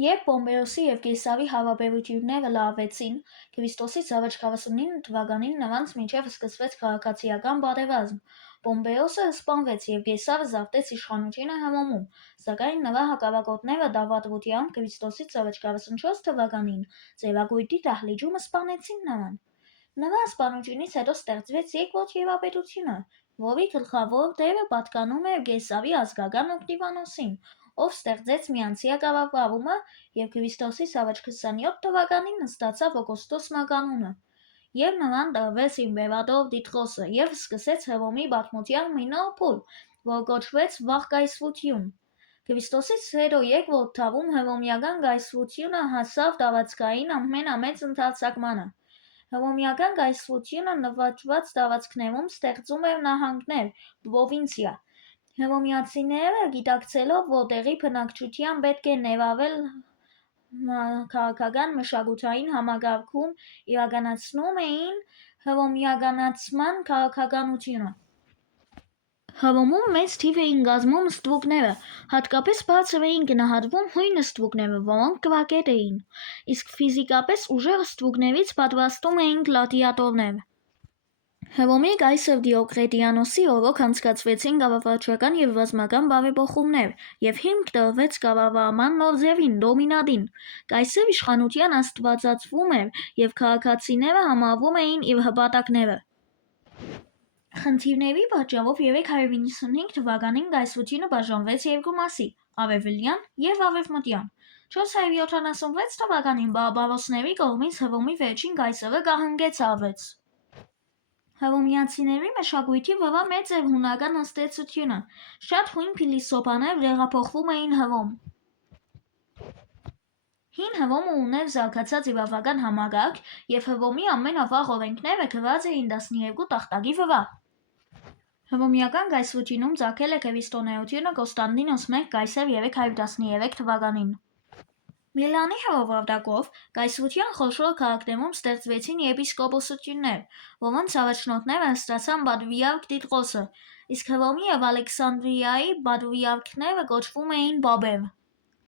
Երբ Պոմպեոսի և Կեսարի հարաբերությունները լավացին, Քրիստոսից առաջ 49 թվականին նրանց միջև սկսվեց քաղաքացիական պատերազմ։ Պոմպեոսը սպանվեց, և Կեսարը զավթեց իշխանությունը Հռոմում, սակայն նրա հակառակորդները դավադրությամբ Քրիստոսից առաջ 44 թվականին Ծերակույտի դահլիճում սպանեցին նրան։ Նրա սպանությունից հետո ստեղծվեց Երկրորդ Եվրապետությունը, որի գլխավոր դերը պատկանում էր Կեսարի ազգական Օկտիվանոսին, ով ստեղծեց Միանցյա կառավարումը և Քրիստոսից առաջ 27 թվականին ստացավ Օգոստոս մականունը, և նրան տրվեց իմպերատոր Տիտրոսը և սկսեց Հռոմի պատմության մի նոր փուլ, որ կոչվեց Վաղ կայսրություն։ Քրիստոսից հետո երկրորդ դարում հռոմեական կայսրությունը հասավ տարածքային ամենամեծ ընդարձակմանը։ Հռոմեական կայսրությունը նվաճված տարածքներում ստեղծում էր նահանգներ, պրովինցիա։ Հռոմեացիները, գիտակցելով, որ տեղի բնակչության պետք է ներառել քաղաքական մշակութային համակարգում, իրականացնում էին հռոմեականացման քաղաքականությունը։ Հռոմում մեծ թիվ էին կազմում ստրուկները, հատկապես բարձր էին գնահատվում հույն ստրուկները, որոնք կրակետ էին, իսկ ֆիզիկապես ուժեղ ստրուկներից պատրաստում էին գլադիատորներ։ Հռոմի կայսր Դիոկլետիանոսի օրոք անցկացվեցին կառավարչական և ռազմական բարեփոխումներ, և հիմք տրվեց կառավարման նոր ձևին՝ դոմինատին։ Կայսր իշխանության աստվածացվում էր, և քաղաքացիները համարվում էին իր հպատակները։ Խնդիրների պատճառով 395 թվականին կայսրությունը բաժանվեց երկու մասի՝ արևելյան և արևմտյան։ 476 թվականին բարբարոսների կողմից Հռոմի վերջին կայսրը կահնգեցրվեց։ Հռոմեացիների մշակույթի վրա մեծ էր հունական ազդեցությունը։ Շատ հույն փիլիսոփաներ տեղափոխվում էին Հռոմ։ Հին Հռոմը ուներ զարգացած իրավական համակարգ, և Հռոմի ամենավաղ օրենքները գրված էին 12 տախտակի վրա։ Հռոմեական կայսրությունում ծագել է քրիստոնեությունը Կոնստանտինոս Մեծ կայսր 313 թվականին։ Միլանի հրովարտակով կայսրության խոշոր քաղաքներում ստեղծվեցին եպիսկոպոսություններ, որոնց առաջնորդները ստացան պատվիարք Տիտրոսը, իսկ Հռոմի և Ալեքսանդրիայի պատվիարքները կոչվում էին պապեր։